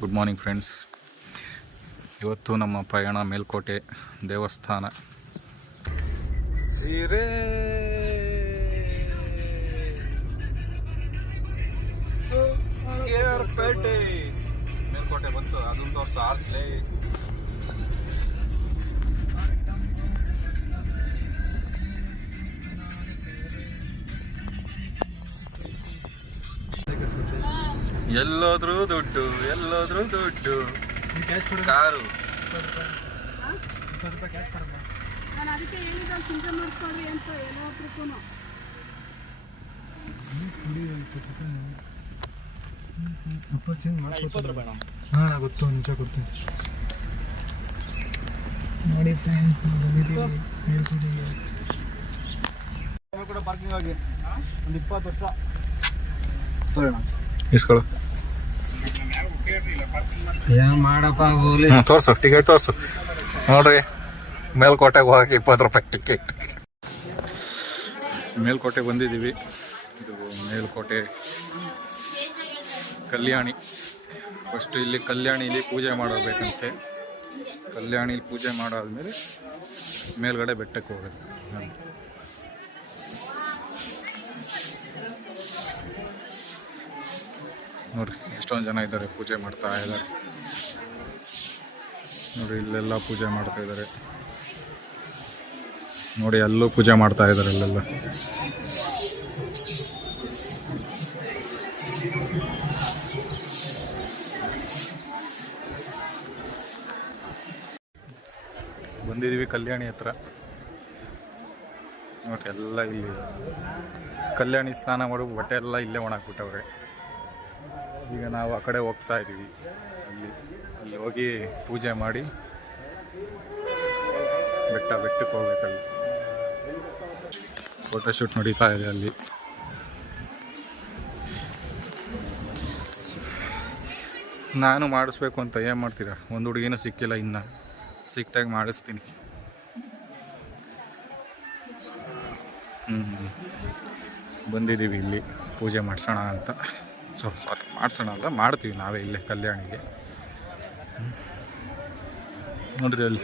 Good morning friends. ಇವತ್ತು ನಮ್ಮ ಪ್ರಯಾಣ ಮೇಲ್ಕೋಟೆ ದೇವಸ್ಥಾನ. ಸೀರೆ ಪೇಟೆ ಮೇಲ್ಕೋಟೆ ಬಂತು. ಅದೊಂದು ತೋರ್ಸ ಆರ್ಚ್ಲೇ. ಎಲ್ಲೋದ್ರೂ ದುಡ್ಡು ಕಾರು. ಗೊತ್ತು ನಿಜ ಕೊಡ್ತೀನಿ ನೋಡಿ ಫ್ರೆಂಡ್ಸ್. ಪಾರ್ಕಿಂಗ್ ಆಗಿ ಒಂದು 20 ವರ್ಷ ಇಸ್ಕೊಳ್ಳು. ಏನು ಮಾಡಪ್ಪ ಹೋಗ್ಲಿ. ತೋರ್ಸು, ಟಿಕೆಟ್ ತೋರ್ಸು. ನೋಡ್ರಿ, ಮೇಲ್ಕೋಟೆಗೆ ಹೋಗಕ್ಕೆ 20 ರೂಪಾಯಿ ಟಿಕೆಟ್. ಮೇಲ್ಕೋಟೆ ಬಂದಿದ್ದೀವಿ. ಇದು ಮೇಲ್ಕೋಟೆ ಕಲ್ಯಾಣಿ. ಫಸ್ಟ್ ಇಲ್ಲಿ ಕಲ್ಯಾಣಿಲಿ ಪೂಜೆ ಮಾಡಬೇಕಂತೆ. ಕಲ್ಯಾಣಿಲಿ ಪೂಜೆ ಮಾಡಾದ್ಮೇಲೆ ಮೇಲ್ಗಡೆ ಬೆಟ್ಟಕ್ಕೆ ಹೋಗೋದು. ನೋಡ್ರಿ ಎಷ್ಟೊಂದು ಜನ ಇದ್ದಾರೆ, ಪೂಜೆ ಮಾಡ್ತಾ ಇದ್ದಾರೆ. ನೋಡಿ ಇಲ್ಲೆಲ್ಲ ಪೂಜೆ ಮಾಡ್ತಾ ಇದ್ದಾರೆ. ನೋಡಿ ಅಲ್ಲೂ ಪೂಜೆ ಮಾಡ್ತಾ ಇದ್ದಾರೆ. ಅಲ್ಲೆಲ್ಲ ಬಂದಿದ್ದೀವಿ ಕಲ್ಯಾಣಿ ಹತ್ರ. ನೋಡಿ ಎಲ್ಲ ಇಲ್ಲಿ ಕಲ್ಯಾಣಿ ಸ್ನಾನ ಮಾಡೋ ಬಟ್ಟೆ ಎಲ್ಲ ಇಲ್ಲೇ ಒಣಾಕ್ಬಿಟ್ಟವ್ರೆ. ಈಗ ನಾವು ಆ ಕಡೆ ಹೋಗ್ತಾ ಇದ್ದೀವಿ. ಅಲ್ಲಿ ಹೋಗಿ ಪೂಜೆ ಮಾಡಿ ಬೆಟ್ಟಕ್ಕೆ ಹೋಗ್ಬೇಕಲ್ಲಿ. ಫೋಟೋಶೂಟ್ ನಡೀತಾ ಇದೆ ಅಲ್ಲಿ. ನಾನು ಮಾಡಿಸ್ಬೇಕು ಅಂತ ಏನು ಮಾಡ್ತೀರಾ, ಒಂದು ಹುಡುಗಿನೂ ಸಿಕ್ಕಿಲ್ಲ. ಇನ್ನು ಸಿಕ್ತಾಗ ಮಾಡಿಸ್ತೀನಿ. ಬಂದಿದ್ದೀವಿ ಇಲ್ಲಿ ಪೂಜೆ ಮಾಡಿಸೋಣ ಅಂತ. ಸಾರಿ ಮಾಡಿಸೋಣ ಅಂತ ಮಾಡ್ತೀವಿ ನಾವೇ ಇಲ್ಲೇ ಕಲ್ಯಾಣಿಗೆ. ನೋಡ್ರಿ ಅಲ್ಲಿ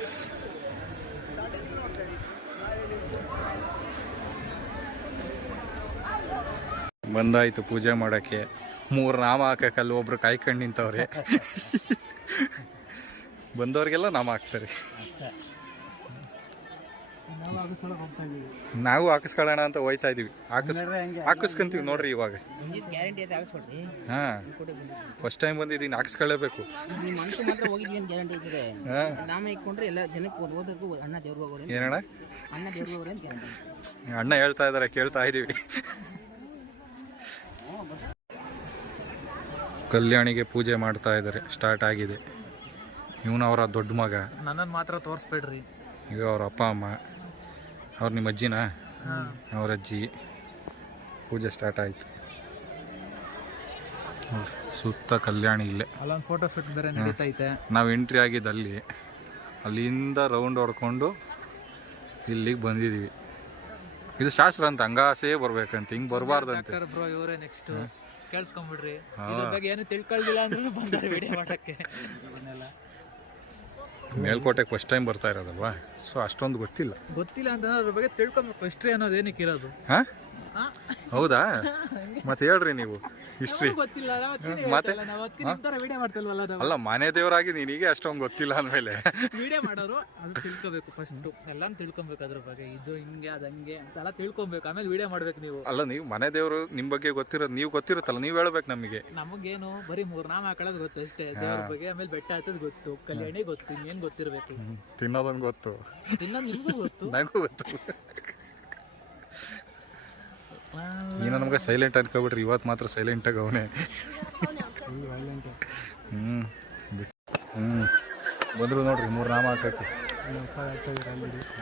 ಬಂದಾಯಿತು ಪೂಜೆ ಮಾಡೋಕ್ಕೆ. 3 ನಾಮ ಹಾಕಕ್ಕಲ್ಲಿ ಒಬ್ರು ಕಾಯ್ಕೊಂಡು ನಿಂತವ್ರೆ. ಬಂದವ್ರಿಗೆಲ್ಲ ನಾಮ ಹಾಕ್ತಾರೆ. ನಾವು ಹಾಕಿಸ್ಕೊಳ್ಳೋಣ ಅಂತ ಹೋಯ್ತಾ ಇದೀವಿ. ಹಾಕಿಸ್ಕೊಂತೀವಿ ನೋಡ್ರಿ ಇವಾಗ. ಹಾಂ, ಫಸ್ಟ್ ಟೈಮ್ ಬಂದಿದ್ದೀನಿ, ಹಾಕಿಸ್ಕೊಳ್ಳೇಬೇಕು. ಏನಣ್ಣ ಅಣ್ಣ ಹೇಳ್ತಾ ಇದಾರೆ, ಕೇಳ್ತಾ ಇದೀವಿ. ಕಲ್ಯಾಣಿಗೆ ಪೂಜೆ ಮಾಡ್ತಾ ಇದ್ದಾರೆ, ಸ್ಟಾರ್ಟ್ ಆಗಿದೆ. ಇವನು ಅವರ ದೊಡ್ಡ ಮಗ. ನನ್ನನ್ನು ಮಾತ್ರ ತೋರಿಸ್ಬೇಡ್ರಿ. ಈಗ ಅವ್ರ ಅಪ್ಪ ಅಮ್ಮ, ಅವ್ರು ನಿಮ್ಮ ಅಜ್ಜಿನ, ಅವ್ರ ಅಜ್ಜಿ. ಪೂಜೆ ಸ್ಟಾರ್ಟ್ ಆಯಿತು. ಸುತ್ತ ಕಲ್ಯಾಣಿ ಇಲ್ಲೇ. ಅಲ್ಲೊಂದು ಫೋಟೋ ಶೂಟ್ ಬೇರೆ ನಡೀತೈತೆ. ನಾವು ಎಂಟ್ರಿ ಆಗಿದ್ದು ಅಲ್ಲಿಂದ ರೌಂಡ್ ಹೊಡ್ಕೊಂಡು ಇಲ್ಲಿಗೆ ಬಂದಿದ್ದೀವಿ. ಇದು ಶಾಸ್ತ್ರ ಅಂತ, ಹಂಗಾಸೇ ಬರ್ಬೇಕಂತ, ಹಿಂಗೆ ಬರಬಾರ್ದಂತೆ. ಬ್ರೋ ಇವರೇ ನೆಕ್ಸ್ಟ್ ಕೇಳಿಸ್ಕೊಂಬಿಡ್ರಿ. ಇದ್ರ ಬಗ್ಗೆ ಏನು ತಿಳ್ಕೊಳ್ದಿಲ್ಲ ಅಂದ್ರೂ ಬಂದಾರೆ ವಿಡಿಯೋ ಮಾಡೋಕ್ಕೆ. ಮೇಲ್ಕೋಟೆಗೆ ಫಸ್ಟ್ ಟೈಮ್ ಬರ್ತಾ ಇರೋದಲ್ವಾ, ಸೊ ಅಷ್ಟೊಂದು ಗೊತ್ತಿಲ್ಲ ಅಂತ ಅದ್ರ ಬಗ್ಗೆ ತಿಳ್ಕೊಬೇಕು. ಹಿಸ್ಟ್ರಿ ಅನ್ನೋದು ಏನಕ್ಕೆ ಇರೋದು? ಹಾಂ, ಹೌದಾ? ಮತ್ತೆ ಹೇಳ್ರಿ ನೀವು ಹಿಸ್ಟ್ರಿ. ಮತ್ತೆ ಅಲ್ಲ, ಮನೆ ದೇವರಾಗಿ ನೀನೀಗೆ ಅಷ್ಟೊಂದು ಗೊತ್ತಿಲ್ಲ ಅಂದಮೇಲೆ ವಿಡಿಯೋ ಮಾಡೋರು ಅದು ತಿಳ್ಕೊಬೇಕು. ಫಸ್ಟ್ ಎಲ್ಲ ತಿಳ್ಕೊಬೇಕು ಅದ್ರ ಬಗ್ಗೆ. ಇದು ಹಿಂಗೆ ಅದು ಹಂಗೆ ಅಂತೆಲ್ಲ ತಿಳ್ಕೊಬೇಕು, ಆಮೇಲೆ ವಿಡಿಯೋ ಮಾಡ್ಬೇಕು ನೀವು. ಅಲ್ಲ, ನೀವು ಮನೆ ದೇವರು ನಿಮ್ಮ ಬಗ್ಗೆ ಗೊತ್ತಿರೋದು, ನೀವು ಗೊತ್ತಿರುತ್ತಲ್ಲ, ನೀವು ಹೇಳ್ಬೇಕು ನಮಗೆ. ನಮಗೇನು ಬರೀ 3 ನಾಮ ಹಾಕೊಳ್ಳೋದು ಗೊತ್ತು ಅಷ್ಟೇ ದೇವ್ರ ಬಗ್ಗೆ. ಆಮೇಲೆ ಬೆಟ್ಟ ಹತ್ತೋದು ಗೊತ್ತು, ಕಲ್ಯಾಣಿ ಗೊತ್ತು, ಇನ್ನೇನು ಗೊತ್ತಿರಬೇಕು. ತಿನ್ನೋದೊಂದು ಗೊತ್ತು, ತಿನ್ನೋದು ನಿಮಗೂ ಗೊತ್ತು, ನನಗೂ ಗೊತ್ತು. ನೀನು ನಮ್ಗೆ ಸೈಲೆಂಟ್ ಅನ್ಕೊಬಿಟ್ರಿ, ಇವತ್ತು ಮಾತ್ರ ಸೈಲೆಂಟಾಗಿ ಅವನೇ. ಬಂದರು ನೋಡ್ರಿ 3 ನಾಮ ಹಾಕಕ್ಕೆ.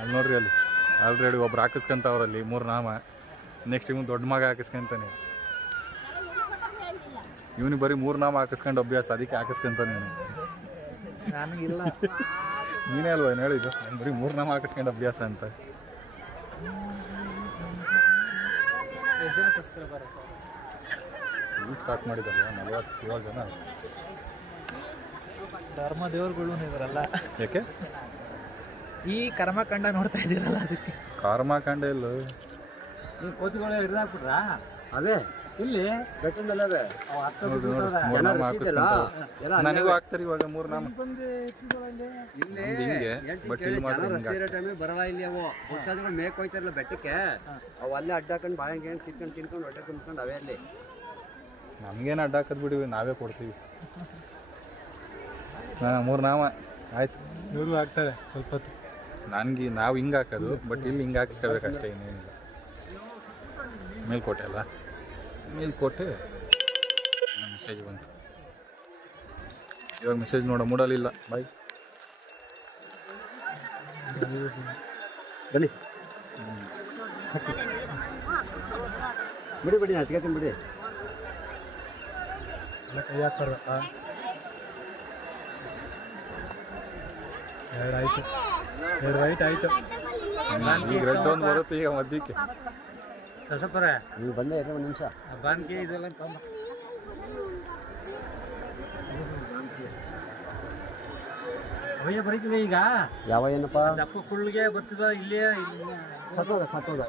ಅಲ್ಲಿ ನೋಡ್ರಿ, ಅಲ್ಲಿ ಆಲ್ರೆಡಿ ಒಬ್ರು ಹಾಕಿಸ್ಕೊಂತವ್ರಲ್ಲಿ 3 ನಾಮ. ನೆಕ್ಸ್ಟ್ ಇವನು ದೊಡ್ಡ ಮಗ ಹಾಕಿಸ್ಕೊಂತಾನೆ. ಇವನಿಗೆ ಬರೀ 3 ನಾಮ ಹಾಕಿಸ್ಕೊಂಡು ಅಭ್ಯಾಸ, ಅದಕ್ಕೆ ಹಾಕಿಸ್ಕೊಂತಾನೆ. ನನಗಿಲ್ಲ. ನೀನೇ ಅಲ್ವಾ ಏನು ಹೇಳಿದ್ದು, ಬರೀ 3 ನಾಮ ಹಾಕಿಸ್ಕೊಂಡು ಅಭ್ಯಾಸ ಅಂತ. ಸಬ್ಸ್ಕ್ರೈಬರ್ ಸ್ಟಾರ್ಟ್ ಮಾಡಿದಲ್ಲ 47 ಜನ. ಧರ್ಮ ದೇವ್ರುಗಳು ಇದ್ರಲ್ಲ, ಯಾಕೆ ಈ ಕರ್ಮಕಾಂಡ ನೋಡ್ತಾ ಇದ್ದೀರಲ್ಲ ಅದಕ್ಕೆ. ಕರ್ಮಕಾಂಡ ಇಲ್ಲ. ಕೋತಿಗಳು ಹಿಡಿದಾಕ್ಬಿಟ್ರಾ? ಅವೇ ಇಲ್ಲಿ ಬೆಟ್ಟದಲ್ಲಿ ಅವೇ ನನಗೂ ಹಾಕ್ತಾರೆ ಇವಾಗ 3 ನಾಮ ಇಲ್ಲಿ ಹಿಂಗೆ. ಬಟ್ ಇಲ್ಲಿ ಮಾತ್ರ ಹಿಂಗೆ ಸೇರೋ ಟೈಮಿಗೆ ಬರಲ್ಲ. ಇಲ್ಲಿ ಅವು ಭಕ್ತಾದಿಗಳು ಮೇಕ್ ಹೋಯ್ತಾರಲ್ಲ ಬೆಟ್ಟಕ್ಕೆ, ಅವು ಅಲ್ಲೇ ಅಡ್ಡ ಹಾಕೊಂಡು ಬಾಳೆಹಣ್ಣು ತಿನ್ಕೊಂಡು ಹೊಟ್ಟೆ ತುಂಬ್ಕೊಂಡು ಅವೇ ಅಲ್ಲಿ. ನಮ್ಗೇನು ಅಡ್ಡ ಹಾಕದ್ ಬಿಡಿ, ನಾವೇ ಕೊಡ್ತೀವಿ. 3 ನಾಮ ಆಯ್ತು. ಇವರು ಹಾಕ್ತಾರೆ ಸ್ವಲ್ಪ ಹೊತ್ತು. ನಾವು ಹಿಂಗೆ ಹಾಕೋದು, ಬಟ್ ಇಲ್ಲಿ ಹಿಂಗೆ ಹಾಕಿಸ್ಕೋಬೇಕಷ್ಟೇ, ಇನ್ನೇನಿಲ್ಲ. ಮೇಲ್ಕೋಟೆ ಅಲ್ಲ, ಮೇಲ್ಕೋಟೆ. ಮೆಸೇಜ್ ಬಂತು ಇವಾಗ. ಮೆಸೇಜ್ ನೋಡೋ ಮೂಡಲಿಲ್ಲ. ಬಾಯ್. ಬನ್ನಿ ಬಿಡಿ ಹಚ್ಕೊತೀನಿ ಬಿಡಿ. ಕೈ ಹಾಕ್ತಾರೆ. 2 ಆಯ್ತು, 2 ರೈಟ್ ಆಯ್ತು. ಈಗ ರೆಡ್ ಒಂದು ಬರುತ್ತೆ ಈಗ ಮಧ್ಯಕ್ಕೆ. ನೀವು ಬಂದೆ ಒಂದು ನಿಮಿಷ. ಬಾನ್ಗೆ ಇದೆಲ್ಲ ಕಮ್ಮ. ಬರೀತೀವಿ ಈಗ. ಯಾವ ಏನಪ್ಪ ದಪ್ಪ ಕುಳ್ಳಿಗೆ ಬರ್ತಿದ ಇಲ್ಲೇ ಸತ್ತೋದ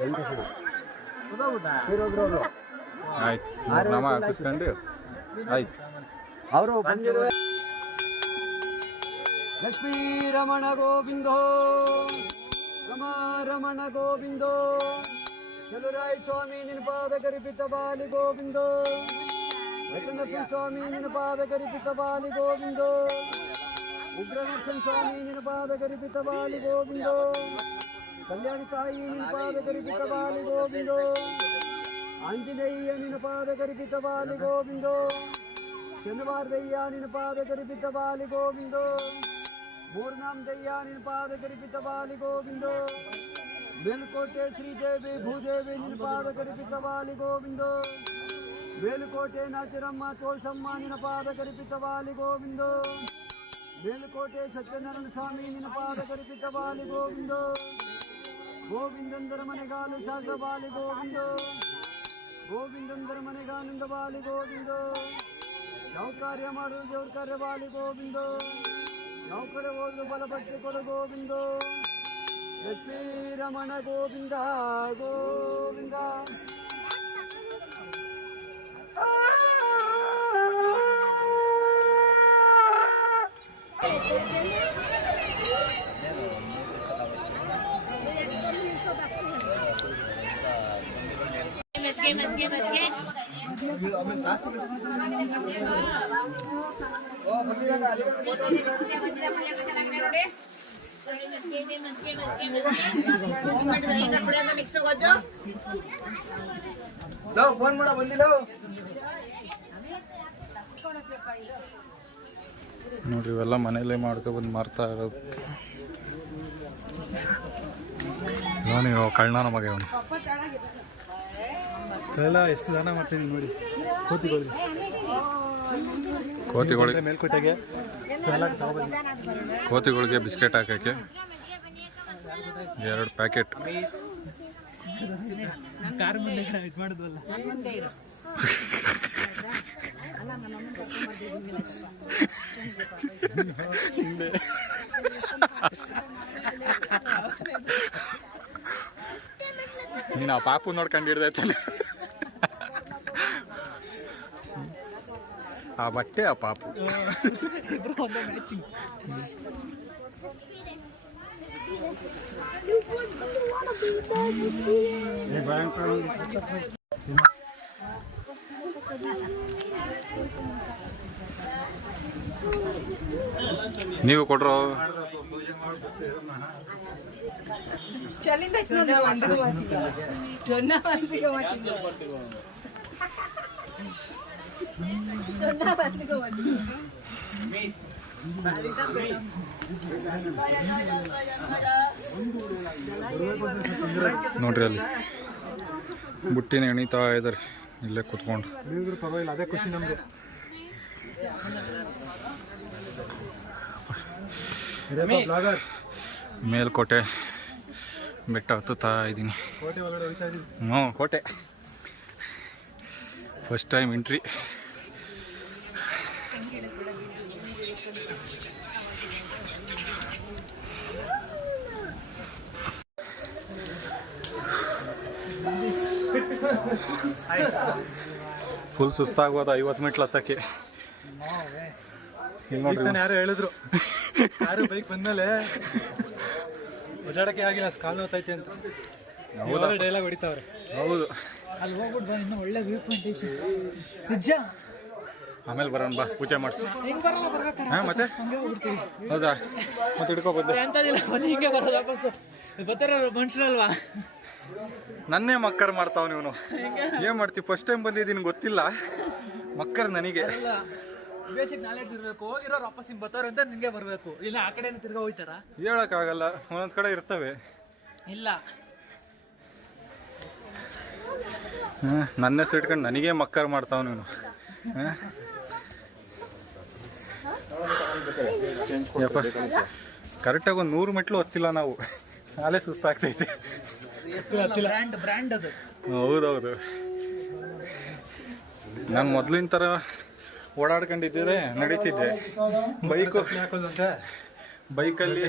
ಆಯ್ತು. 3 ನಾಮ ಹಾಕಿಸ್ಕೊಂಡು ಆಯ್ತು. ಅವರು ಬಂದಿರುವ ಲಕ್ಷ್ಮೀ ರಮಣ ಗೋವಿಂದೋ, ರಮಣ ಗೋವಿಂದೋ, ಚಲುರಾಯ ಸ್ವಾಮಿ ನಿನ್ನ ಪಾದ ಕರಿಪಿತ ಬಾಲಿ ಗೋವಿಂದೋ, ನರಸಿಂಹ ಸ್ವಾಮಿ ನಿನ್ನ ಪಾದ ಕರಿಪಿತ ಬಾಲಿ ಗೋವಿಂದೋ, ಉಗ್ರ ನರಸಿಂಹ ಸ್ವಾಮಿ ನಿನ್ನ ಪಾದ ಕರಿಪಿತ ಬಾಲಿ ಗೋವಿಂದೋ, ಕಲ್ಯಾಣಿ ತಾಯಿ ನಿನ್ನ ಪಾದ ಕರಿಪಿತ ಬಾಲಿ ಗೋವಿಂದೋ, ಆಂಜನೇಯ ನಿನ್ನ ಪಾದ ಕರಿಪಿತ ಬಾಲಿ ಗೋವಿಂದೋ, ಶನಿವಾರ ದಯ್ಯ ನಿನ್ನ ಪಾದ ಕರಿಪಿತ ಬಾಲಿ ಗೋವಿಂದೋ, ಮೂರ್ನಾಮ್ ದಯ್ಯ ನಿನ್ನ ಪಾದ ಕರಿಪಿತ ಬಾಲಿ ಗೋವಿಂದೋ, ಮೇಲುಕೋಟೆ ಶ್ರೀದೇವಿ ಭೂದೇವಿ ನಿನ್ನ ಪಾದ ಕರಿಪಿತ ಬಾಲಿ ಗೋವಿಂದೋ, ಮೇಲುಕೋಟೆ ನಾಚಿರಮ್ಮ ತೋಳ್ಸಮ್ಮ ನಿನ್ನ ಪಾದ ಕರಿಪಿತ ಬಾಲಿ ಗೋವಿಂದೋ, ಮೇಲುಕೋಟೆ ಸತ್ಯನಾರಾಯಣ ಸ್ವಾಮಿ ನಿನ್ನ ಪಾದ ಕರಿಪಿತ ಬಾಲಿ ಗೋವಿಂದೋ, ಗೋವಿಂದಂದರ ಮನೆಗಾಲು ಶಾಸ್ತ್ರ ಬಾಲಿ ಗೋವಿಂದೋ, ಗೋವಿಂದಂದರ ಮನೆಗಾನಂದ ಬಾಲಿ ಗೋವಿಂದೋ, ಯಾವ ಕಾರ್ಯ ಮಾಡುವುದು ದೇವ್ರ ಕಾರ್ಯ ಬಾಲಿ ಗೋವಿಂದೋ, ಯಾವ ಕಡೆ ಹೋದ್ರು ಬಲ ಬಟ್ಟೆ ಕೊಡ ಗೋವಿಂದೋ, ಲಕ್ಷ್ಮೀ ರಮಣ ಗೋವಿಂದ ಗೋವಿಂದ. ಫೋನ್ ಮಾಡ ಬಂದಿಲ್ಲ ನೋಡ್ರಿ, ಇವೆಲ್ಲ ಮನೇಲೆ ಮಾಡ್ಕೊಬಂದು ಮಾರ್ತಾ ಇರೋದು. ಇವನು ಕಳ್ಳನ ಮಗ. ಇವನು ಎಲ್ಲ ಎಷ್ಟು ದಾನ ಮಾಡ್ತೀನಿ ನೋಡಿ. ಕೋತಿಗಳಿಗೆ ಮೇಲ್ಕೋಟೆಗೆ ಕೋತಿಗಳಿಗೆ ಬಿಸ್ಕೆಟ್ ಹಾಕೋಕ್ಕೆ 2 ಪ್ಯಾಕೆಟ್. ಕಾರ್ ಮುಂದೆ ಇದು ಮಾಡಿದ್ವಲ್ಲ. ನೀನು ಆ ಪಾಪು ನೋಡ್ಕೊಂಡು ಹಿಡ್ದೈತಲ್ಲ, ಆ ಬಟ್ಟೆ ಆ ಪಾಪು. ನೀವು ಕೊಡ್ರೋ. ನೋಡ್ರಿ ಅಲ್ಲಿ ಬುಟ್ಟಿನ ಎಣಿತಾ ಇದ್ದಾರೆ ಇಲ್ಲೇ ಕುತ್ಕೊಂಡು. ಪರವಾಗಿಲ್ಲ, ಅದೇ ಖುಷಿ ನಮ್ಗೆ. ಮೇಲ್ಕೋಟೆ ಬೆಟ್ಟ ಹತ್ತುತ್ತಾ ಇದ್ದೀನಿ. ಕೋಟೆ ಒಳಗಡೆ ಹೋಗ್ತಾ ಇದ್ದೀವಿ. ಕೋಟೆ ಫಸ್ಟ್ ಟೈಮ್ ಎಂಟ್ರಿ. ಫುಲ್ ಸುಸ್ತಾಗೋದು 50 ಮೆಟ್ಲು ಹತ್ತಕ್ಕೆ. ಇಲ್ಲಿ ನೋಡ್ರಿ ಯಾರು ಹೇಳಿದ್ರು, ಯಾರು ಬೈಕ್ ಬಂದ್ಮೇಲೆ ಓಡಾಡಕ್ಕೆ ಆಗಿಲ್ಲ, ಕಾಲು ನೋತೈತೆ ಅಂತ ಡೈಲಾಗ್ ಹೊಡಿತಾವ್ರೆ. ಹೌದು, ಅಲ್ಲಿ ಹೋಗ್ಬಿಟ್ಟು ಬಾ, ಇನ್ನೂ ಒಳ್ಳೆ ವ್ಯೂ ಪಾಯಿಂಟ್ ಐತಿ ನಿಜ. ಆಮೇಲೆ ಬರೋಣ ಬಾ, ಪೂಜೆ ಮಾಡಿಸಿ. ಹೆಂಗ್ ಬರಲ್ಲ ಬರ್ಬೇಕಾರೆ ಹಾಂ ಮತ್ತೆ ಹಂಗೆ ಹೋಗ್ಬಿಡ್ತೀವಿ. ಹೌದಾ, ಮತ್ತೆ ಹಿಡ್ಕೊಬಂದೆ. ಅಂತದಿಲ್ಲ, ಬನ್ನಿ ಹಿಂಗೆ ಬರೋದು ವಾಪಸ್ಸು. ಬರ್ತಾರ ಮನುಷ್ಯರಲ್ವಾ? ನನ್ನೇ ಮಕ್ಕರ್ ಮಾಡ್ತಾವ ನೀನು. ಏನ್ ಮಾಡ್ತೀವಿ, ಫಸ್ಟ್ ಟೈಮ್ ಬಂದಿದ್ದೀನಿ ಗೊತ್ತಿಲ್ಲ, ಮಕ್ಕರ್ ನನಗೆ. ಬೇಸಿಕ್ ನಾಲೆಡ್ಜ್ ಇರಬೇಕು. ಹೋಗಿರೋರು ವಾಪಸ್ ಹಿಂಗೆ ಬರ್ತಾರೆ ಅಂತ ನಿಂಗೆ ಬರಬೇಕು, ಇಲ್ಲ ಆ ಕಡೆ ತಿರ್ಗಾ ಹೋಯ್ತಾರ ಹೇಳಕ್ಕಾಗಲ್ಲ, ಒಂದೊಂದ್ ಕಡೆ ಇರ್ತವೆ. ಇಲ್ಲ ನನ್ನ ಹೆಸರು ಇಟ್ಕೊಂಡು ನನಗೆ ಮಕ್ಕರ್ ಮಾಡ್ತಾವ ನೀನು. ಕರೆಕ್ಟಾಗಿ ಒಂದು 100 ಮೆಟ್ಲು ಹತ್ತಿಲ್ಲ ನಾವು, ನಾಳೆ ಸುಸ್ತಾಗ್ತೈತೆ. ಬ್ರ್ಯಾಂಡ್ ಅದು. ಹೌದೌದು, ನಾನು ಮೊದ್ಲಿನ ಥರ ಓಡಾಡ್ಕೊಂಡಿದ್ದರೆ ನಡೀತಿದ್ದೆ. ಬೈಕಲ್ಲಿ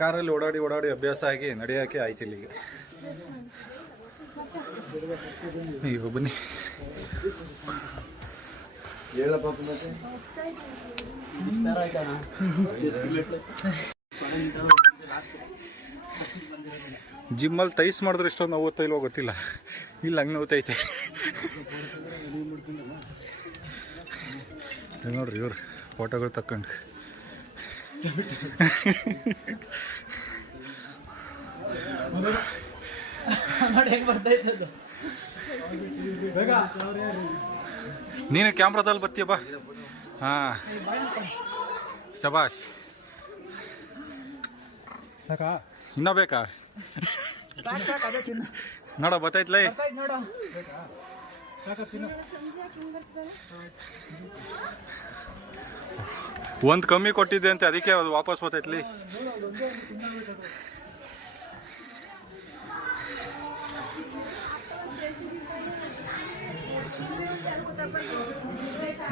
ಕಾರಲ್ಲಿ ಓಡಾಡಿ ಅಭ್ಯಾಸ ಆಗಿ ನಡೆಯೋಕ್ಕೆ ಆಯ್ತಿಲ್ಲ ಈಗ. ಈಗ ಬನ್ನಿ. ಜಿಮ್ಮಲ್ಲಿ ತೈಸ್ ಮಾಡಿದ್ರೆ ಇಷ್ಟೊಂದು ನೋವುತ್ತಾ ಇಲ್ವೋ ಗೊತ್ತಿಲ್ಲ, ಇಲ್ಲ ಹಂಗೆ ನೋವುತ್ತೈತೆ. ನೋಡ್ರಿ ಇವ್ರು ಫೋಟೋಗಳು ತಕ್ಕೊಂಡು ನೀನು ಕ್ಯಾಮ್ರಾದಲ್ಲಿ ಬರ್ತೀಯ ಬಾ. ಹಾಂ ಶಬಾಷ್. ಇನ್ನೂ ಬೇಕಾ? ನೋಡ ಬತ್ತೈತ್ಲೇ. ಒಂದು ಕಮ್ಮಿ ಕೊಟ್ಟಿದ್ದೆ ಅಂತ ಅದಕ್ಕೆ ಅದು ವಾಪಸ್ ಬರ್ತೈತ್ಲಿ.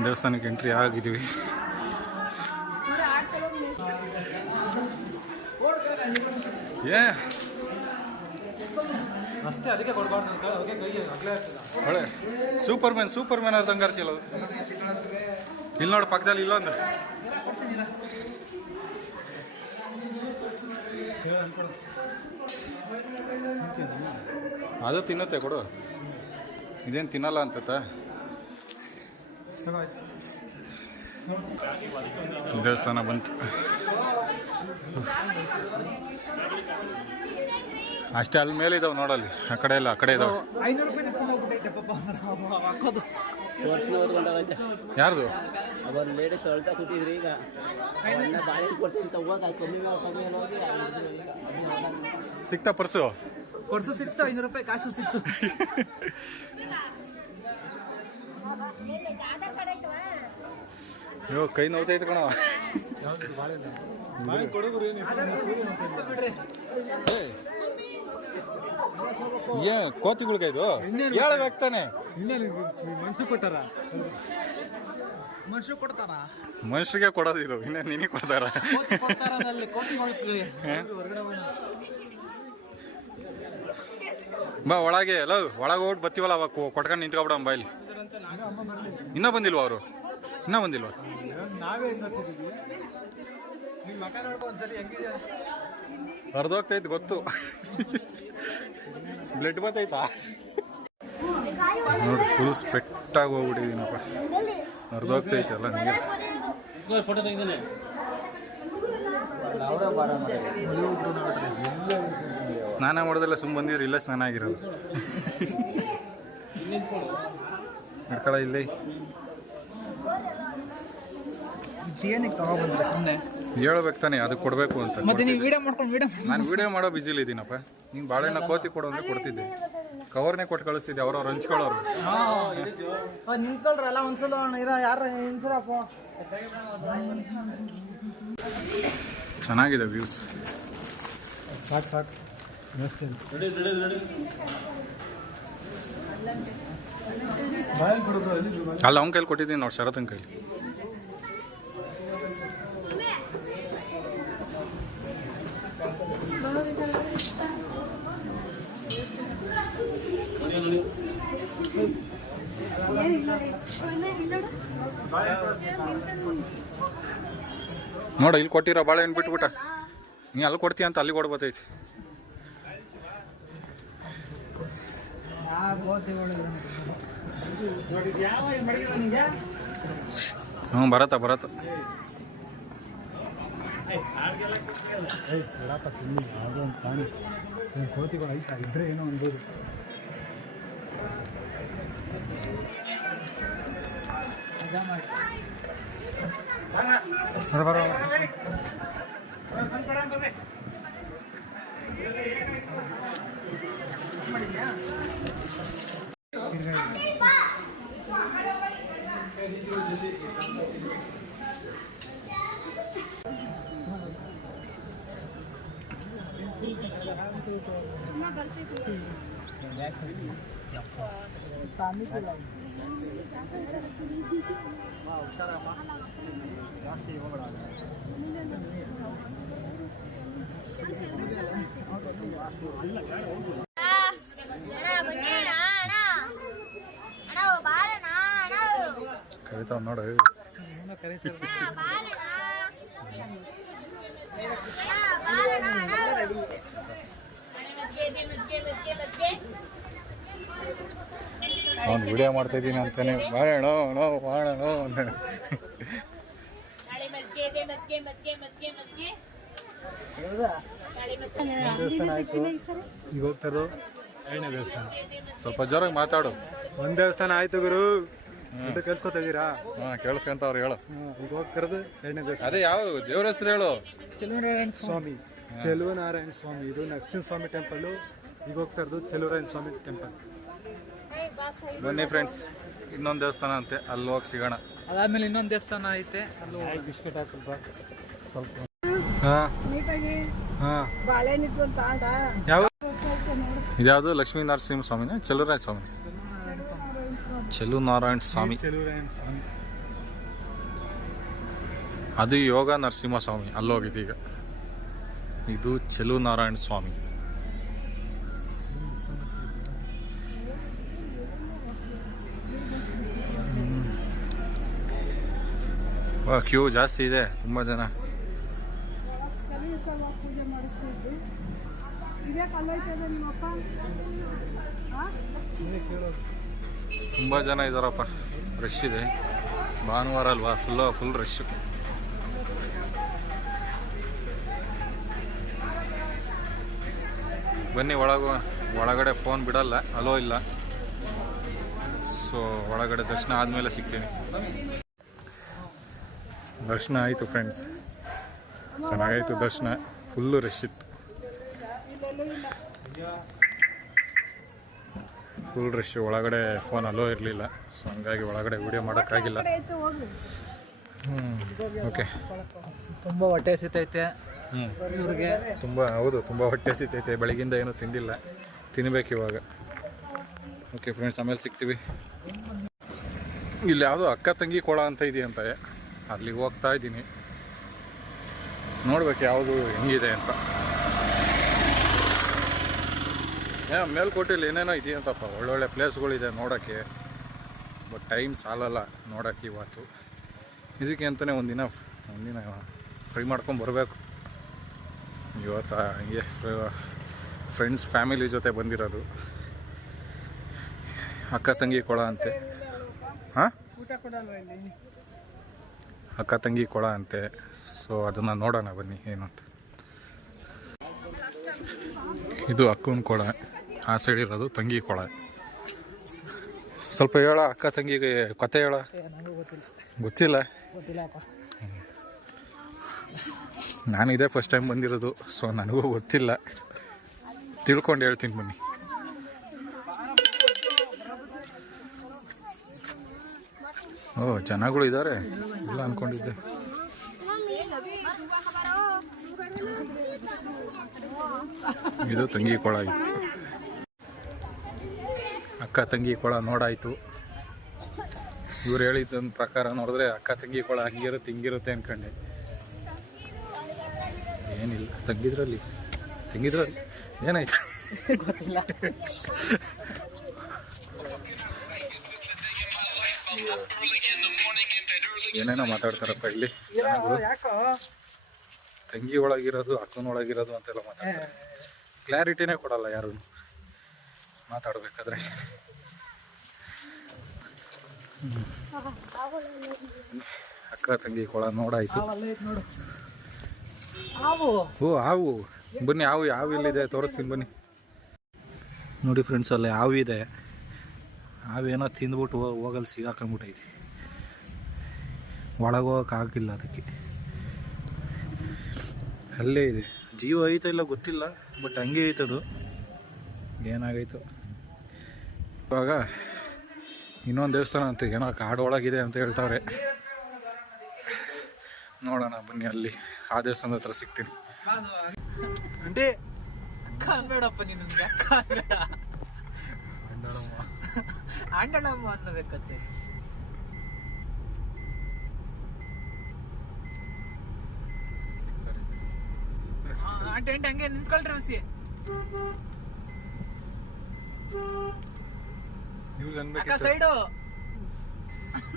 ದೇವಸ್ಥಾನಕ್ಕೆ ಎಂಟ್ರಿ ಆಗಿದ್ದೀವಿ. ಅಷ್ಟೇ, ಅದಕ್ಕೆ ಕೊಡಬಾರ್ದು ಅಂತ ಅದಕ್ಕೆ ಕೈ ಅಗಲೇ ಆಗ್ತದ. ಒಳ್ಳೆ ಸೂಪರ್ ಮ್ಯಾನ್ ಅರ್ಧಂಗೆ ಆರ್ತಿಲ್ಲ. ಇಲ್ಲಿ ನೋಡಿ ಪಕ್ಕದಲ್ಲಿ ಇಲ್ಲೊಂದು ಅದು ತಿನ್ನುತ್ತೆ, ಕೊಡು. ಇದೇನು ತಿನ್ನಲ್ಲ ಅಂತ. ದೇವಸ್ಥಾನ ಬಂತು ಅಷ್ಟೇ. ಅಲ್ಲಿ ಮೇಲೆ ಇದಾವೆ ನೋಡಲ್ಲಿ, ಆ ಕಡೆ ಎಲ್ಲ ಆ ಕಡೆ ಇದಾವೆ. 500 ರೂಪಾಯಿ ಎತ್ಕೊಂಡು ಹೋಗ್ಬಿಟ್ಟೈತೆ ಪಾಪ ಹಾಕೋದು. ಯಾರ್ದು? ಅವರು ಲೇಡೀಸ್ ಅಳ್ತಾ ಕೂತಿದ್ರಿ. ಈಗ ಬಾಳೆ ಕೊಡ್ತೀನಿ ಅಂತ ಹೋಗಿ ಕಮ್ಮಿ ಹೋಗಿ ಸಿಕ್ತಾ ಪರ್ಸು ಸಿಕ್ತು, 500 ರೂಪಾಯಿ ಕಾಸು ಸಿಕ್ತು. ಅಯ್ಯೋ ಕೈ ನೋವ್ತೈತೆ ಕಣ. ಏ ಕೋತಿಗಳ್ಗ ಇದು ಹೇಳ್ಬೇಕು ತಾನೆ. ಮನ್ಸು ಕೊಟ್ಟಾರ, ಮನುಷ್ಯರು ಕೊಡ್ತಾರ, ಮನುಷ್ಯರಿಗೆ ಕೊಡೋದು ಇದು, ಇನ್ನೇ ನಿನಗೆ ಕೊಡ್ತಾರ. ಬಾ ಒಳಗೆ. ಅಲ್ಲ ಒಳಗೆ ಹೋಗ್ಬಿಟ್ಟು ಬತ್ತೀವಲ್ಲ, ಅವಾಗ ಕೊಟ್ಕೊಂಡು ನಿಂತ್ಕೊಬಿಡ ಬಾಯಲ್ಲಿ. ಇನ್ನೂ ಬಂದಿಲ್ವ ಅವರು? ಇನ್ನೂ ಬಂದಿಲ್ವ? ನಾವೇ ಮಕ ನೋಡ್ಕೊ ಒಂದ್ಸರಿ ಹೆಂಗಿದೆಯಾ. ಹರಿದೋಗ್ತೈತೆ ಗೊತ್ತು, ಬ್ಲಡ್ ಬತ್ತೈತಾ ನೋಡಿ. ಫುಲ್ ಸ್ಪೆಕ್ಟಾಗಿ ಹೋಗ್ಬಿಟ್ಟಿದ್ದೀನಪ್ಪ, ಹರಿದೋಗ್ತೈತೆ ಅಲ್ಲ ನೀರು. ಫೋಟೋ ತೆಗೆದಾನೆ. ಸ್ನಾನ ಮಾಡೋದೆಲ್ಲ ಸುಮ್ಮ ಬಂದಿದ್ರು, ಇಲ್ಲೇ ಸ್ನಾನ ಆಗಿರೋದು. ನಡ್ಕಳ ಇಲ್ಲಿ ಏನಕ್ಕೆ ತಗೊಬಂದ್ರೆ ಸುಮ್ಮನೆ ಹೇಳ್ಬೇಕು ತಾನೆ, ಅದಕ್ಕೆ ಕೊಡಬೇಕು ಅಂತ. ಮತ್ತೆ ನೀವು ವಿಡಿಯೋ ಮಾಡ್ಕೊಂಡು ನಾನು ವಿಡಿಯೋ ಮಾಡೋ ಬಿಸಿಲಿ ಇದ್ದೀನಪ್ಪ. ನೀನು ಬಾಳೆಹಣ್ಣ ಕೋತಿ ಕೊಡು ಅಂದ್ರೆ ಕೊಡ್ತಿದ್ದೆ, ಕವರ್ನೇ ಕೊಟ್ಟು ಕಳಿಸ್ತಿದ್ದೆ. ಅವ್ರವ್ರು ಹಂಚ್ಕೊಳ್ಳೋರು. ನಿಂತ್ಕೊಳ್ರಲ್ಲ ಒಂದ್ಸಲ ಯಾರು ನಿಂತ್ರಪ್ಪ. ಚೆನ್ನಾಗಿದೆ ವ್ಯೂಸ್. ಸಾಕು ಅಲ್ಲ ಅವ್ನ ಕೈಲಿ ಕೊಟ್ಟಿದ್ದೀನಿ ನೋಡಿ, ಶರತನ ಕೈಲಿ. ನೋಡ ಇಲ್ಲಿ ಕೊಟ್ಟಿರೋ ಬಾಳೆಹಣ್ಣು ಬಿಟ್ಬಿಟ್ಟ ನೀ ಅಲ್ಲಿ ಕೊಡ್ತೀಯ ಅಂತ ಅಲ್ಲಿ ಕೊಡ್ಬತ್ತೈತಿ ಹ್ಞೂ ಬರತ್ತ ಕೋತಿಗಳು ಐತಾ ಇದ್ರೆ ಏನೋ ಅನ್ಬೋದು. ಕವಿತಾವ್ ನೋಡು ಅವ್ನು ವಿಡಿಯೋ ಮಾಡ್ತಾ ಇದ್ದೀನಿ ಅಂತಾನೆ ಮಾಡೋಣ ಅಂತ ದೇವಸ್ಥಾನ ಆಯ್ತು, ಈಗ ಹೋಗ್ತಾರೋ 2ನೇ ದೇವಸ್ಥಾನ. ಸ್ವಲ್ಪ ಜೋರಾಗಿ ಮಾತಾಡು. ಒಂದ್ ದೇವಸ್ಥಾನ ಆಯ್ತು ಗುರು, ಅಂತ ಕೇಳಿಸ್ಕೊತಾ ಇದ್ದೀರಾ? ಹಾಂ ಕೇಳಿಸ್ಕೊಂತವ್ರು ಹೇಳು. ಈಗ ಹೋಗ್ತಿರೋದು 2ನೇ ದೇವಸ್ಥಾನ. ಅದೇ ಯಾವ ದೇವ್ರ ಹೆಸರು ಹೇಳು? ಸ್ವಾಮಿ ಚೆಲುವನಾರಾಯಣ ಸ್ವಾಮಿ. ಇದು ನರಸಿಂಹ ಸ್ವಾಮಿ ಟೆಂಪಲ್. ಈಗ ಹೋಗ್ತಾ ಇರೋದು ಚೆಲುವನಾರಾಯಣ ಸ್ವಾಮಿ ಟೆಂಪಲ್. ಬನ್ನಿ ಫ್ರೆಂಡ್ಸ್, ಇನ್ನೊಂದು ದೇವಸ್ಥಾನ ಅಂತೆ, ಅಲ್ಲಿ ಹೋಗಿ ಸಿಗೋಣ. ಅದಾದ್ಮೇಲೆ ಇನ್ನೊಂದು ದೇವಸ್ಥಾನ ಐತೆ, ಬಿಸ್ಕೆಟ್ ಹಾಕಲ್ಪ ಸ್ವಲ್ಪ. ಹಾಂ ಹಾಂ ಯಾವ ಇದ್ಯಾವುದು? ಲಕ್ಷ್ಮೀ ನರಸಿಂಹ ಸ್ವಾಮಿನ ಚೆಲುವರಾಯ ಸ್ವಾಮಿ? ಚೆಲುವನಾರಾಯಣ ಸ್ವಾಮಿ. ಚೆಲುವರಾಯಣ ಸ್ವಾಮಿ ಅದು ಯೋಗ ನರಸಿಂಹ ಸ್ವಾಮಿ, ಅಲ್ಲೋಗಿದ್ದೀಗ. ಇದು ಚೆಲುವನಾರಾಯಣ ಸ್ವಾಮಿ. ಕ್ಯೂ ಜಾಸ್ತಿ ಇದೆ, ತುಂಬ ಜನ. ತುಂಬ ಜನ ಇದ್ದಾರಪ್ಪ, ರಶ್ ಇದೆ. ಭಾನುವಾರ ಅಲ್ವಾ, ಫುಲ್ ರಶ್ಶು. ಬನ್ನಿ ಒಳಗಡೆ ಫೋನ್ ಬಿಡಲ್ಲ, ಅಲೋ ಇಲ್ಲ. ಸೊ ಒಳಗಡೆ ದರ್ಶನ ಆದಮೇಲೆ ಸಿಗ್ತೀನಿ. ದರ್ಶನ ಆಯಿತು ಫ್ರೆಂಡ್ಸ್, ಚೆನ್ನಾಗಾಯಿತು ದರ್ಶನ. ಫುಲ್ಲು ರಶ್ ಇತ್ತು, ಫುಲ್ ರಶ್. ಒಳಗಡೆ ಫೋನ್ ಅಲೋ ಇರಲಿಲ್ಲ, ಸೊ ಹಂಗಾಗಿ ಒಳಗಡೆ ವಿಡಿಯೋ ಮಾಡೋಕ್ಕಾಗಿಲ್ಲ. ಓಕೆ. ತುಂಬ ಹೊಟ್ಟೆ ಹಸಿತೈತೆ ಇವ್ರಿಗೆ. ತುಂಬ ಹೊಟ್ಟೆ ಹಸಿತೈತೆ. ಬೆಳಗಿಂದ ಏನೂ ತಿಂದಿಲ್ಲ, ತಿನ್ನಬೇಕು ಇವಾಗ. ಓಕೆ ಫ್ರೆಂಡ್ಸ್, ಆಮೇಲೆ ಸಿಗ್ತೀವಿ. ಇಲ್ಲಿ ಯಾವುದೋ ಅಕ್ಕ ತಂಗಿ ಕೊಳ ಅಂತ ಇದೆಯಂತೆ, ಅಲ್ಲಿಗೆ ಹೋಗ್ತಾ ಇದ್ದೀನಿ. ನೋಡ್ಬೇಕು ಯಾವುದು ಹೆಂಗಿದೆ ಅಂತ. ಮೇಲ್ಕೋಟೆಯಲ್ಲಿ ಏನೇನೋ ಇದೆಯಂತಪ್ಪ, ಒಳ್ಳೊಳ್ಳೆ ಪ್ಲೇಸ್ಗಳಿದೆ ನೋಡೋಕ್ಕೆ. ಬಟ್ ಟೈಮ್ ಸಾಲಲ್ಲ ನೋಡೋಕ್ಕೆ ಇವತ್ತು. ಇದಕ್ಕೆ ಅಂತಲೇ ಒಂದಿನ ಫ್ರೀ ಮಾಡ್ಕೊಂಡು ಬರಬೇಕು. ಇವತ್ತು ಹಂಗೆ ಫ್ರೆಂಡ್ಸ್ ಫ್ಯಾಮಿಲಿ ಜೊತೆ ಬಂದಿರೋದು. ಅಕ್ಕ ತಂಗಿ ಕೊಳ ಅಂತೆ. ಹಾಂ, ಅಕ್ಕ ತಂಗಿ ಕೊಳ ಅಂತೆ. ಸೊ ಅದನ್ನು ನೋಡೋಣ ಬನ್ನಿ ಏನು ಅಂತ. ಇದು ಅಕ್ಕನ ಕೊಳ, ಆ ಸೈಡ್ ಇರೋದು ತಂಗಿ ಕೊಳ. ಸ್ವಲ್ಪ ಹೇಳ, ಅಕ್ಕ ತಂಗಿಗೆ ಕತೆ ಹೇಳ. ಗೊತ್ತಿಲ್ಲ. ನಾನು ಇದೇ ಫಸ್ಟ್ ಟೈಮ್ ಬಂದಿರೋದು, ಸೊ ನನಗೂ ಗೊತ್ತಿಲ್ಲ. ತಿಳ್ಕೊಂಡು ಹೇಳ್ತೀನಿ ಬನ್ನಿ. ಓ, ಜನಗಳು ಇದ್ದಾರೆ, ಇಲ್ಲ ಅಂದ್ಕೊಂಡಿದ್ದೆ. ಇದು ತಂಗಿ ಕೊಳ. ಇದು ಅಕ್ಕ ತಂಗಿ ಕೊಳ ನೋಡಾಯಿತು. ಇವ್ರು ಹೇಳಿದ ಪ್ರಕಾರ ನೋಡಿದ್ರೆ ಅಕ್ಕ ತಂಗಿ ಕೊಳ ಹಿಂಗಿರುತ್ತೆ ಅನ್ಕೊಂಡೆ. ಏನಿಲ್ಲ, ತಂಗಿದ್ರಲ್ಲಿ ಏನಾಯ್ತು ಗೊತ್ತಿಲ್ಲ. ಏನೇನೋ ಮಾತಾಡ್ತಾರಪ್ಪ ಇಲ್ಲಿ. ತಂಗಿ ಒಳಗಿರೋದು ಅಕ್ಕನೊಳಗಿರೋದು ಅಂತೆಲ್ಲ ಮಾತಾಡ್ತಾರೆ. ಕ್ಲಾರಿಟಿನೇ ಕೊಡಲ್ಲ ಯಾರು ಮಾತಾಡಬೇಕಾದ್ರೆ. ಅಕ್ಕ ತಂಗಿ ಕೊಳ ನೋಡಾಯ್ತು. ನೋಡು ಓ ಹಾವು, ಬನ್ನಿ ಹಾವು ಎಲ್ಲಿದೆ ತೋರಿಸ್ತೀನಿ ಬನ್ನಿ. ನೋಡಿ ಫ್ರೆಂಡ್ಸ್, ಅಲ್ಲೇ ಹಾವು ಇದೆ. ಹಾವೇನೋ ತಿಂದ್ಬಿಟ್ಟು ಹೋಗಲ್ಲಿ ಸಿಗಾಕೊಂಬಿಟ್ಟೈತಿ. ಒಳಗೋಗಕ್ಕಾಗಿಲ್ಲ ಅದಕ್ಕೆ. ಅಲ್ಲೇ ಇದೆ. ಜೀವ ಐತ ಇಲ್ಲ ಗೊತ್ತಿಲ್ಲ, ಬಟ್ ಹಂಗೆ ಐತದು. ಏನಾಗೈತು ಇವಾಗ. ಇನ್ನೊಂದು ದೇವಸ್ಥಾನ ಅಂತ ಏನೋ ಕಾಡು ಒಳಗಿದೆ ಅಂತ ಹೇಳ್ತಾವ್ರೆ. ನೋಡೋಣ ಬನ್ನಿ, ಅಲ್ಲಿ ಆ ದೇವಸ್ಥಾನದ ಹತ್ರ ಸಿಗ್ತೀನಿ. ಅಂಟೇ ಅಕ್ಕ ಅನ್ಬೇಡಪ್ಪ ನೀನು, ಅಕ್ಕ ಅನ್ಬೇಡ, ಅಂಡಳಮ್ಮ ಅನ್ನಬೇಕತ್ತೆ. ಟೆಂಟ್ ಹಂಗೆ ನಿಂತ್ಕೊಳ್ರಿ ಹಸಿ. ಅಕ್ಕ ಸೈಡು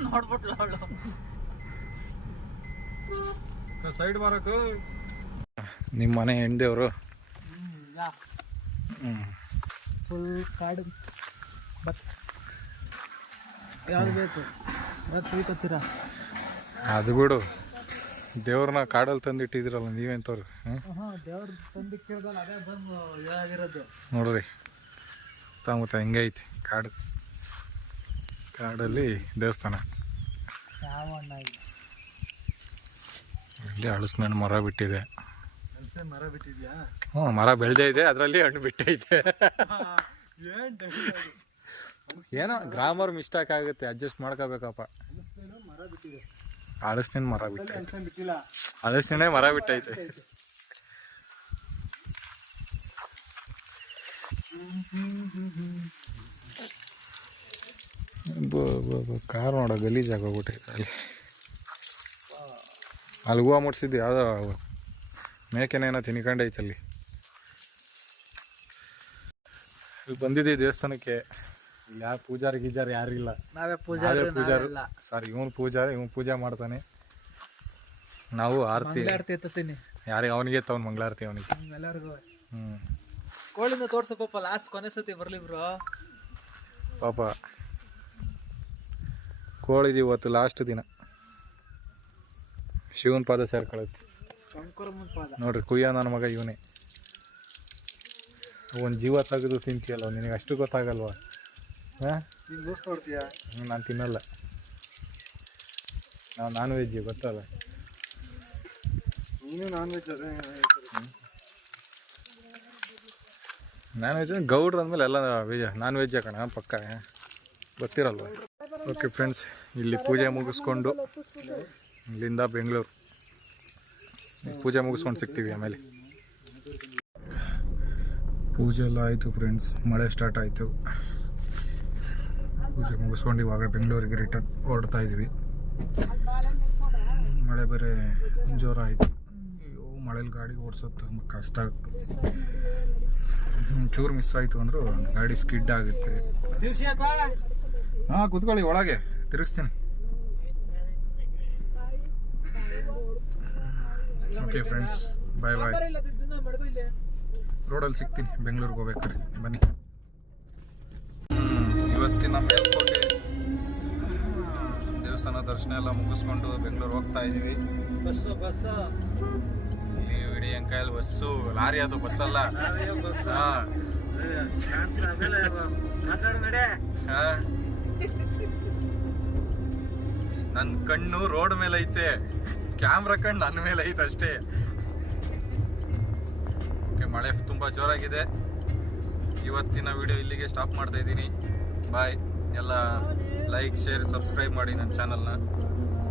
ನೋಡ್ಬಿಟ್ಲು ಅವಳು. ಸೈಡ್ ಬರಕು. ನಿಮ್ಮ ಮನೆ ಹೆಣ್ದೇವ್ರು ಫುಲ್ ಕಾಡು. ಯಾರು ಬೇಕು ತಿಳ್ಕೊತೀರಾ? ಅದು ಬಿಡು, ದೇವ್ರನ್ನ ಕಾಡಲ್ಲಿ ತಂದಿಟ್ಟಿದ್ರಲ್ಲ ನೀವೆಂತವ್ರು. ದೇವ್ರ ತಂದು ಕೇಳ್ದಲ್ಲ, ಅದೇ ಬಂದು ಇದಾಗಿರೋದು ನೋಡ್ರಿ ಸುತ್ತಮುತ್ತ ಹೆಂಗೆ ಐತಿ ಕಾಡು. ಕಾಡಲ್ಲಿ ದೇವಸ್ಥಾನ. ಯಾವ ಹಣ್ಣ ಇದೆ ಇಲ್ಲಿ ಹಳಸಿನ ಮರ ಬಿಟ್ಟಿದೆ. ಮರ ಬಿಟ್ಟಿದ್ಯಾ? ಹ್ಞೂ, ಮರ ಬೆಳೆದೇ ಇದೆ, ಅದರಲ್ಲಿ ಹಣ್ಣು ಬಿಟ್ಟೈತೆ. ಏನೋ ಗ್ರಾಮರ್ ಮಿಸ್ಟೇಕ್ ಆಗುತ್ತೆ, ಅಡ್ಜಸ್ಟ್ ಮಾಡ್ಕೋಬೇಕಪ್ಪ. ಹಳಸಿನ ಮರ ಬಿಟ್ಟೈತೆ, ಹಳಸಿನೇ ಮರ ಬಿಟ್ಟೈತೆ. ಕಾರ್ ನೋಡೋ ಗಲೀಜಾಗ ಹೋಗ್ಬಿಟ್ಟೈತೆ. ಅಲ್ಲಿ ಹೂವು ಮುಟ್ಸಿದ್ದು ಯಾವುದೋ ಮೇಕೆನೇನೋ ತಿನ್ಕೊಂಡೈತೆ ಅಲ್ಲಿ. ಇಲ್ಲಿ ಬಂದಿದ್ದೀವಿ ದೇವಸ್ಥಾನಕ್ಕೆ. ಇಲ್ಲಿ ಯಾರು ಪೂಜಾರಿ ಗೀಜಾರಿ ಯಾರಿಲ್ಲ, ನಾವೇ ಪೂಜಾರಿ. ಸಾರಿ, ಇವನು ಪೂಜೆ ಮಾಡ್ತಾನೆ. ನಾವು ಆರತಿ ಎತ್ತೀನಿ. ಯಾರಿಗೆ ಅವನಿಗೆ ತವ್ನು ಮಂಗಳಾರತಿ ಅವನಿಗೆ. ಎಲ್ಲರಿಗೂ ಹ್ಞೂ. ಕೋಳಿನ ತೋರ್ಸಕ್ಕಪ್ಪ, ಲಾಸ್ಟ್ ಕೊನೆ ಸತಿ ಬರ್ಲಿ ಬ್ರೋ. ಪಾಪ ಕೋಳಿದು ಇವತ್ತು ಲಾಸ್ಟ್ ದಿನ. ಶಿವನ ಪಾದ ಸೇರ್ಕೊಳತ್ತೆ ನೋಡ್ರಿ. ಕುಯ್ಯ ನನ್ನ ಮಗ ಇವನೇ. ಒಂದು ಜೀವ ತೆಗೆದು ತಿಂತೀಯಲ್ಲ, ನಿನಗೆ ಅಷ್ಟು ಗೊತ್ತಾಗಲ್ವಾ? ಹಾಂ, ನೋಡ್ತೀಯಾ? ನಾನು ತಿನ್ನಲ್ಲ. ನಾವು ನಾನ್ ವೆಜ್, ಗೊತ್ತಲ್ಲ. ನೀನು ನಾನ್ ವೆಜ್. ನಾನ್ ವೆಜ್ ಗೌಡ್ರು ಅಂದಮೇಲೆ ಎಲ್ಲ ನಾನ್ ವೆಜ್ ಕಣ ಪಕ್ಕ, ಗೊತ್ತಿರಲ್ವ? ಓಕೆ ಫ್ರೆಂಡ್ಸ್, ಇಲ್ಲಿ ಪೂಜೆ ಮುಗಿಸ್ಕೊಂಡು ಇಲ್ಲಿಂದ ಬೆಂಗಳೂರು ಪೂಜೆ ಮುಗಿಸ್ಕೊಂಡು ಸಿಗ್ತೀವಿ. ಆಮೇಲೆ ಪೂಜೆ ಎಲ್ಲ ಆಯಿತು ಫ್ರೆಂಡ್ಸ್. ಮಳೆ ಸ್ಟಾರ್ಟ್ ಆಯಿತು. ಪೂಜೆ ಮುಗಿಸ್ಕೊಂಡು ಇವಾಗ ಬೆಂಗಳೂರಿಗೆ ರಿಟರ್ನ್ ಹೊರಡ್ತಾ ಇದ್ವಿ. ಮಳೆ ಬೇರೆ ಜೋರ ಆಯಿತು. ಅಯ್ಯೋ, ಮಳೇಲಿ ಗಾಡಿ ಓಡಿಸೋದು ತುಂಬ ಕಷ್ಟ ಆಗುತ್ತೆ. ಚೂರು ಮಿಸ್ ಆಯಿತು ಅಂದರೂ ಗಾಡಿ ಸ್ಕಿಡ್ ಆಗುತ್ತೆ. ಹಾಂ, ಕೂತ್ಕೊಳ್ಳಿ, ಒಳಗೆ ತಿರುಗಿಸ್ತೀನಿ. ಓಕೆ ಫ್ರೆಂಡ್ಸ್, ಬಾಯ್ ಬಾಯ್. ರೋಡಲ್ಲಿ ಸಿಗ್ತೀನಿ ಬೆಂಗಳೂರಿಗೆ ಹೋಗ್ಬೇಕಾದ್ರೆ. ಬನ್ನಿ. ಇವತ್ತಿನ ಮೇಲ್ಕೋಟೆ ದೇವಸ್ಥಾನ ದರ್ಶನ ಎಲ್ಲ ಮುಗಿಸ್ಕೊಂಡು ಬೆಂಗಳೂರು ಹೋಗ್ತಾ ಇದ್ದೀವಿ. ಬಸ್ಸು ಇಲ್ಲಿ ಇಡೀ ಅಂಕಾಯಲ್ಲಿ ಬಸ್ಸು, ಲಾರಿ, ಅದು ಬಸ್ಸಲ್ಲ. ಹಾಂ, ನನ್ನ ಕಣ್ಣು ರೋಡ್ ಮೇಲೆ ಐತೆ, ಕ್ಯಾಮ್ರಾ ಕಣ್ಣು ನನ್ನ ಮೇಲೆ ಐತೆ ಅಷ್ಟೇ. ಓಕೆ, ಮಳೆ ತುಂಬ ಜೋರಾಗಿದೆ. ಇವತ್ತಿನ ವಿಡಿಯೋ ಇಲ್ಲಿಗೆ ಸ್ಟಾಪ್ ಮಾಡ್ತಾ ಇದ್ದೀನಿ. ಬಾಯ್. ಎಲ್ಲ ಲೈಕ್, ಶೇರ್, ಸಬ್ಸ್ಕ್ರೈಬ್ ಮಾಡಿ ನನ್ನ ಚಾನಲ್ನ.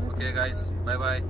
ಓಕೆ ಗಾಯ್ಸ್, ಬಾಯ್ ಬಾಯ್.